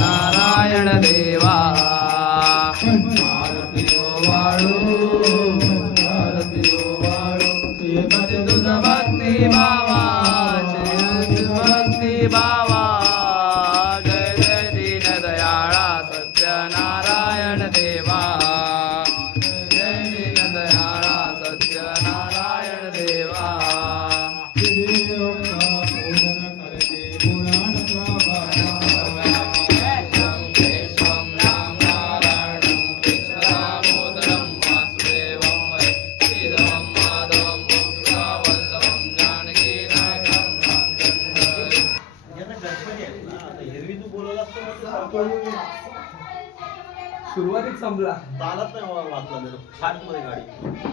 नारायण देवा तुझा भक्ती बाबा भक्ती बाबा जय जय दीन दयाळा सत्यनारायण देवा जय दीन दयाळा सत्यनारायण देवा सुरुवातीत संपला चालत नाही वाचला फास्ट मध्ये गाडी